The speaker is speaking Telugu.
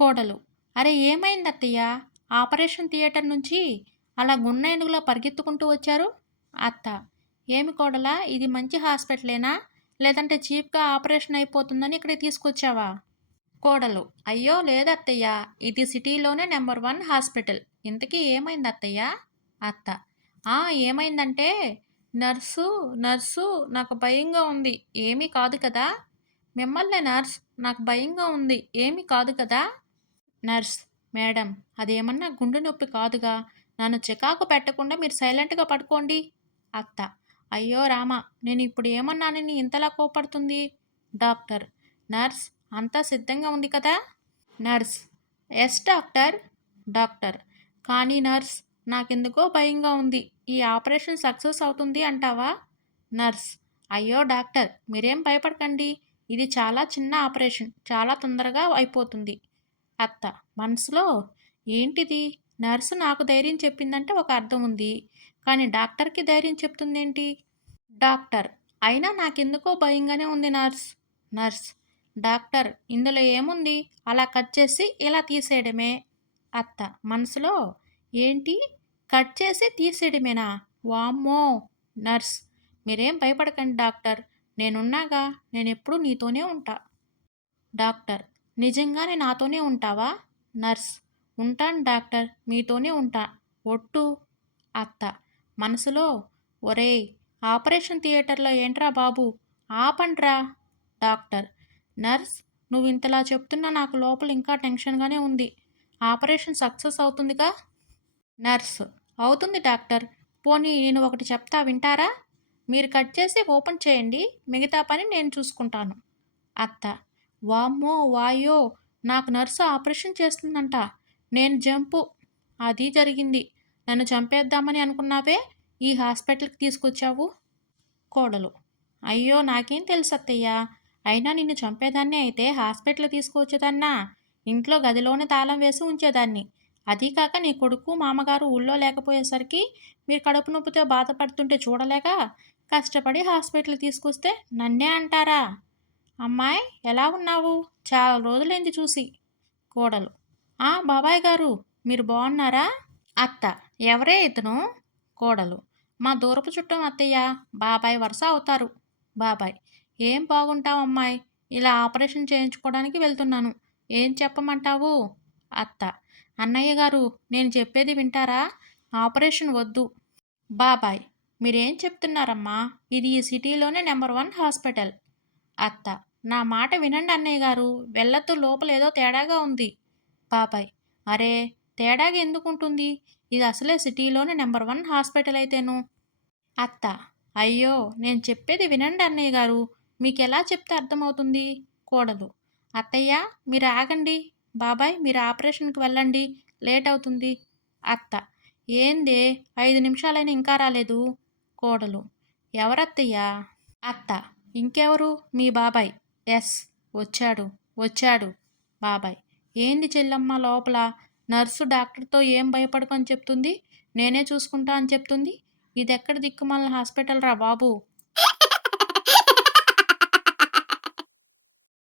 కోడలు: అరే ఏమైంది అత్తయ్య? ఆపరేషన్ థియేటర్ నుంచి అలా గున్నేనుగులా పరిగెత్తుకుంటూ వచ్చారు? అత్త: ఏమి కోడలా, ఇది మంచి హాస్పిటలేనా? లేదంటే చీప్‌గా ఆపరేషన్ అయిపోతుందని ఇక్కడికి తీసుకొచ్చావా? కోడలు: అయ్యో లేదత్తయ్య, ఇది సిటీలోనే నెంబర్ 1 హాస్పిటల్. ఇంతకీ ఏమైంది అత్తయ్య? అత్త: ఆ ఏమైందంటే, నర్సు నర్సు నాకు భయంగా ఉంది. ఏమీ కాదు కదా? మిమ్మల్నే నర్స్, నాకు భయంగా ఉంది. ఏమీ కాదు కదా? నర్స్: మేడం, అదేమన్నా గుండె నొప్పి కాదుగా. నన్ను చికాకు పెట్టకుండా మీరు సైలెంట్‌గా పడుకోండి. అత్త: అయ్యో రామ, నేను ఇప్పుడు ఏమన్నానని ఇంతలా కోపడుతుంది? డాక్టర్: నర్స్, అంతా సిద్ధంగా ఉంది కదా? Nurse: yes doctor. డాక్టర్: కానీ నర్స్, నాకెందుకో భయంగా ఉంది. ఈ ఆపరేషన్ సక్సెస్ అవుతుంది అంటావా? నర్స్: అయ్యో డాక్టర్, మీరేం భయపడకండి. ఇది చాలా చిన్న ఆపరేషన్, చాలా తొందరగా అయిపోతుంది. అత్త మనసులో: ఏంటిది, నర్సు నాకు ధైర్యం చెప్పిందంటే ఒక అర్థం ఉంది, కానీ డాక్టర్కి ధైర్యం చెప్తుందేంటి? డాక్టర్: అయినా నాకెందుకో భయంగానే ఉంది నర్స్. నర్స్: డాక్టర్, ఇందులో ఏముంది, అలా కట్ చేసి ఇలా తీసేయడమే. అత్త మనసులో: ఏంటి, కట్ చేసి తీసేయడమేనా? వామ్మో. నర్స్: మీరేం భయపడకండి డాక్టర్, నేనున్నాగా, నేనెప్పుడూ నీతోనే ఉంటా. డాక్టర్: నిజంగానే నాతోనే ఉంటావా? నర్స్: ఉంటాను డాక్టర్, మీతోనే ఉంటా. ఒట్టు. అత్త మనసులో: ఒరేయ్, ఆపరేషన్ థియేటర్లో ఏంట్రా బాబు, ఆపండ్రా. డాక్టర్: నర్స్, నువ్వు ఇంతలా చెప్తున్నా నాకు లోపల ఇంకా టెన్షన్గానే ఉంది. ఆపరేషన్ సక్సెస్ అవుతుందిగా? నర్స్: అవుతుంది డాక్టర్. పోనీ నేను ఒకటి చెప్తా వింటారా? మీరు కట్ చేసి ఓపెన్ చేయండి, మిగతా పని నేను చూసుకుంటాను. అత్త: వామ్మో వాయో, నాకు నర్సు ఆపరేషన్ చేస్తుందంట. నేను జంపు. అది జరిగింది. నన్ను చంపేద్దామని అనుకున్నావే, ఈ హాస్పిటల్కి తీసుకొచ్చావు. కోడలు: అయ్యో నాకేం తెలుసు అత్తయ్య, అయినా నిన్ను చంపేదాన్ని అయితే హాస్పిటల్ తీసుకువచ్చేదాన్నా? ఇంట్లో గదిలోనే తాళం వేసి ఉంచేదాన్ని. అదీ కాక నీ కొడుకు మామగారు ఊళ్ళో లేకపోయేసరికి మీరు కడుపు నొప్పితో బాధపడుతుంటే చూడలేక కష్టపడి హాస్పిటల్ తీసుకొస్తే నన్నే అంటారా? అమ్మాయి ఎలా ఉన్నావు, చాలా రోజులైంది చూసి. కోడలు: ఆ బాబాయ్ గారు, మీరు బాగున్నారా? అత్త: ఎవరే ఇతను? కోడలు: మా దూరపు చుట్టం అత్తయ్య, బాబాయ్ వరుస అవుతారు. బాబాయ్: ఏం బాగుంటావు అమ్మాయి, ఇలా ఆపరేషన్ చేయించుకోవడానికి వెళ్తున్నాను. ఏం చెప్పమంటావు? అత్త: అన్నయ్య గారు, నేను చెప్పేది వింటారా? ఆపరేషన్ వద్దు. బాబాయ్: మీరేం చెప్తున్నారమ్మా, ఇది ఈ సిటీలోనే నెంబర్ 1 హాస్పిటల్. అత్త: నా మాట వినండి అన్నయ్య గారు, వెళ్ళొద్దు, లోపల ఏదో తేడాగా ఉంది. బాబాయ్: అరే, తేడాగా ఎందుకుంటుంది, ఇది అసలే సిటీలోనే నెంబర్ 1 హాస్పిటల్ అయితేను. అత్త: అయ్యో, నేను చెప్పేది వినండి అన్నయ్య గారు, మీకు ఎలా చెప్తే అర్థమవుతుంది. కోడలు: అత్తయ్య, మీరు ఆగండి. బాబాయ్, మీరు ఆపరేషన్కి వెళ్ళండి, లేట్ అవుతుంది. అత్త: ఏందే, 5 నిమిషాలైనా ఇంకా రాలేదు. కోడలు: ఎవరత్తయ్యా? అత్త: ఇంకెవరు, మీ బాబాయ్. ఎస్, వచ్చాడు వచ్చాడు. బాబాయ్: ఏంది చెల్లమ్మ లోపల, నర్సు డాక్టర్తో ఏం భయపడకని చెప్తుంది, నేనే చూసుకుంటా అని చెప్తుంది. ఇదెక్కడ దిక్కుమాలిన హాస్పిటల్ రా బాబు,